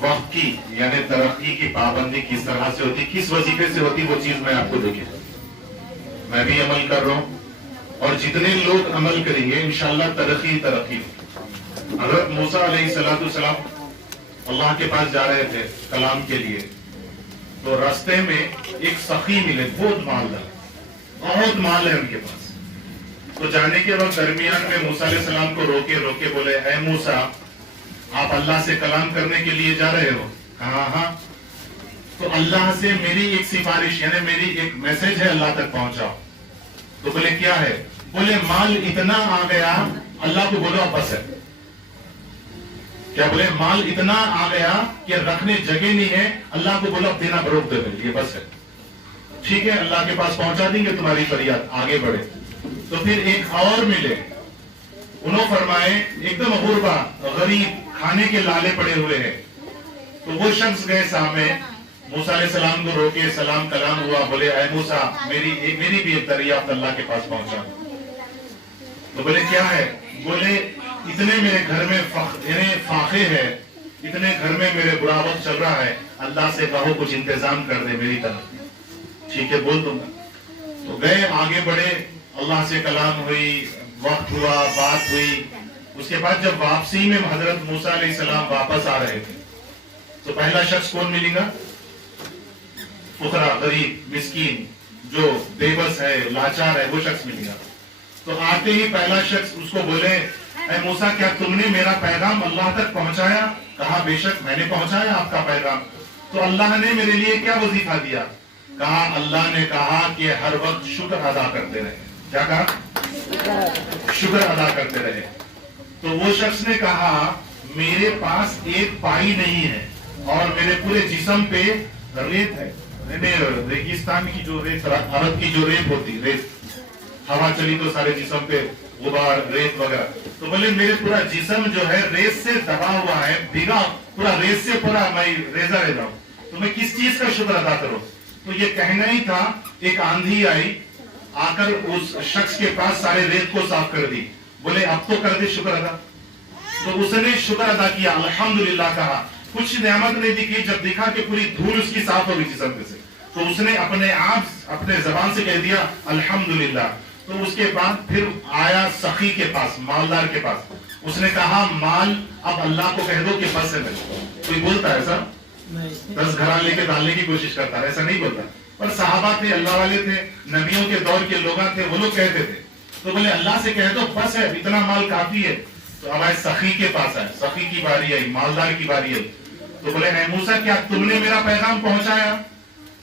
وقت کی یعنی ترقی کی پابندی کس طرح سے ہوتی، کس وظیفے سے ہوتی، وہ چیز میں آپ کو دیکھیں، میں بھی عمل کر رہا ہوں اور جتنے لوگ عمل کریں گے انشاءاللہ ترقی ہوگی۔ حضرت موسیٰ علیہ السلام اللہ کے پاس جا رہے تھے کلام کے لیے، تو راستے میں ایک سخی ملے، بہت مال ہے ان کے پاس۔ تو جانے کے وقت درمیان میں موسیٰ علیہ السلام کو روکے بولے، اے موسیٰ آپ اللہ سے کلام کرنے کے لیے جا رہے ہو؟ ہاں۔ تو اللہ سے میری ایک سفارش یعنی میری ایک میسج ہے، اللہ تک پہنچاؤ۔ تو بولے کیا ہے؟ بولے مال اتنا آ گیا، اللہ کو بولو اب بس ہے۔ کیا بولے؟ مال اتنا آ گیا کہ رکھنے جگہ نہیں ہے، اللہ کو بولو اب دینا روک دے، یہ بس ہے۔ ٹھیک ہے، اللہ کے پاس پہنچا دیں گے تمہاری فریاد، آگے بڑھے۔ تو پھر ایک اور ملے، انہوں فرمائے ایک دم غربا غریب، کھانے کے لالے پڑے ہوئے ہیں۔ تو وہ شخص گئے سامنے، موسیٰ علیہ السلام کو روکے، سلام کلام ہوا، بولے اے موسیٰ میری بھی ایک دریافت اللہ کے پاس پہنچا۔ تو بولے کیا ہے؟ بولے اتنے میرے گھر میں فاقے ہے، اتنے گھر میں میرے برا وقت چل رہا ہے، اللہ سے کہو کچھ انتظام کر دے میری طرف۔ ٹھیک ہے بول دوں گا۔ تو گئے، آگے بڑھے، اللہ سے کلام ہوئی، وقت ہوا، بات ہوئی۔ اس کے بعد جب واپسی میں حضرت موسیٰ علیہ السلام واپس آ رہے تھے تو پہلا شخص کون ملے گا؟ فقراء، غریب، مسکین، جو بے بس ہے، لاچار ہے، وہ شخص ملے گا۔ تو آتے ہی پہلا شخص اس کو بولے اے موسیٰ کیا تم نے میرا پیغام اللہ تک پہنچایا؟ کہا بے شک میں نے پہنچایا آپ کا پیغام۔ تو اللہ نے میرے لیے کیا وظیفہ دیا؟ کہا اللہ نے کہا کہ ہر وقت شکر ادا کرتے رہے۔ کیا کہا؟ شکر ادا کرتے رہے۔ تو وہ شخص نے کہا میرے پاس ایک پائی نہیں ہے اور میرے پورے جسم پہ ریت ہے، ریگستان کی جو ریت، عرب کی جو ریت ہوتی، ریت، ہوا چلی تو سارے جسم پہ غبار، ریت وغیرہ۔ تو بولے میرے پورا جسم جو ہے ریت سے دبا ہوا ہے، بھیگا پورا ریت سے، پورا میں ریزہ رہ ہوں، تو میں کس چیز کا شکر ادا کروں؟ تو یہ کہنا ہی تھا، ایک آندھی آئی، آ کر اس شخص کے پاس سارے ریت کو صاف کر دی۔ بولے اب تو کر دے شکر ادا۔ تو اس نے شکر ادا کیا، الحمدللہ کہا، کچھ نعمت نہیں دکھی، جب دیکھا کہ پوری دھول اس کی صاف ہو گئی جسم سے، تو اس نے اپنے آپ اپنے زبان سے کہہ دیا الحمدللہ۔ تو اس کے بعد پھر آیا سخی کے پاس، مالدار کے پاس، اس نے کہا مال اب اللہ کو کہہ دو کہ بس ہے میرے۔ کوئی بولتا ہے ایسا؟ 10 گھران لے کے ڈالنے کی کوشش کرتا ہے، ایسا نہیں بولتا۔ پر صحابہ تھے، اللہ والے تھے، نبیوں کے دور کے لوگ تھے، وہ لوگ کہتے تھے۔ تو بولے اللہ سے کہہ دو بس ہے، اتنا مال کافی ہے۔ تو اب آئے سخی کے پاس، آئے سخی کی باری آئی، مالدار کی باری آئی۔ تو بولے اے موسیٰ کیا تم نے میرا پیغام پہنچایا؟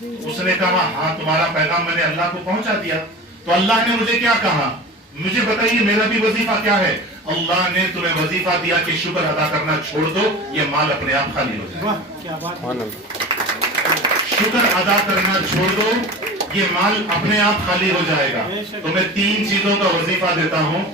اس نے کہا ہاں تمہارا پیغام میں نے اللہ کو پہنچا دیا۔ تو اللہ نے مجھے کیا کہا؟ مجھے بتائیے میرا بھی وظیفہ کیا ہے؟ اللہ نے تمہیں وظیفہ دیا کہ شکر ادا کرنا چھوڑ دو، یہ مال اپنے آپ خالی ہو جائے۔ شکر ادا کرنا چھوڑ دو، یہ مال اپنے آپ خالی ہو جائے گا۔ تو میں 3 چیزوں کا وظیفہ دیتا ہوں،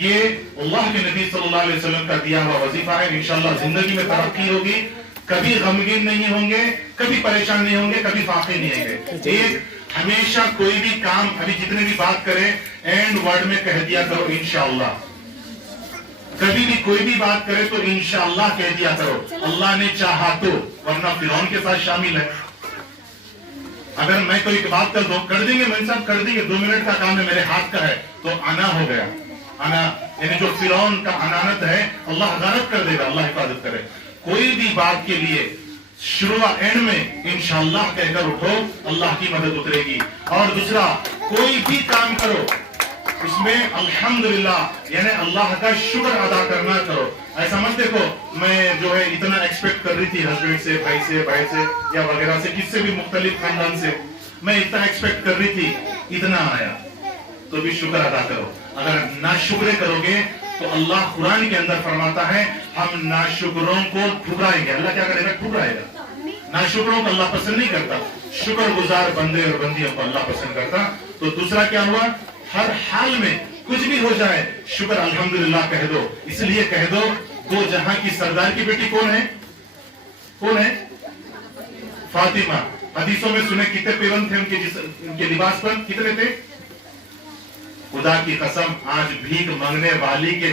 یہ اللہ کے نبی صلی اللہ علیہ وسلم کا دیا ہوا وظیفہ ہے۔ انشاءاللہ زندگی میں ترقی ہوگی، کبھی غمگین نہیں ہوں گے، کبھی پریشان نہیں ہوں گے، کبھی فاقے نہیں ہوں گے۔ ایک ہمیشہ کوئی بھی کام، ابھی جتنے بھی بات کریں اینڈ ورڈ میں کہہ دیا کرو انشاءاللہ۔ کبھی بھی کوئی بھی بات کرے تو انشاءاللہ کہہ دیا کرو، اللہ نے چاہا تو، ورنہ فرعون کے ساتھ شامل ہے۔ اگر میں کوئی بات کر دوں، کر دیں گے میں صاحب کر دیں گے، 2 منٹ کا کام ہے، میرے ہاتھ کا ہے، تو انا ہو گیا۔ انا یعنی جو فرعون کا انانت ہے، اللہ غارت کر دے گا، اللہ حفاظت کرے۔ کوئی بھی بات کے لیے شروع اینڈ میں انشاءاللہ کہہ کر اٹھو، اللہ کی مدد اترے گی۔ اور دوسرا، کوئی بھی کام کرو اس میں الحمدللہ یعنی اللہ کا شکر ادا کرنا کرو۔ ایسا مت دیکھو میں جو ہے اتنا ایکسپیکٹ کر رہی تھی ہسبینڈ سے، بھائی سے یا وغیرہ سے، کس سے بھی مختلف خاندان سے، میں اتنا ایکسپیکٹ کر رہی تھی، اتنا آیا، تو بھی شکر ادا کرو۔ اگر ناشکرے کرو گے تو اللہ قرآن کے اندر فرماتا ہے ہم ناشکروں کو ٹھکرائیں گے۔ اللہ کیا کرے گا؟ ٹھکرائے گا۔ ناشکروں کو اللہ پسند نہیں کرتا، شکر گزار بندے اور بندیوں کو اللہ پسند کرتا۔ تو دوسرا کیا ہوا؟ ہر حال میں کچھ بھی ہو جائے شکر الحمدللہ کہہ دو۔ اس لیے کہہ دو، 2 جہاں کی سردار کی بیٹی کون ہے؟ کون ہے؟ فاطمہ۔ حدیثوں میں سنے کتنے پیوند تھے ان کے لباس پر؟ کتنے تھے؟ خدا کی قسم آج بھیک مانگنے والی کے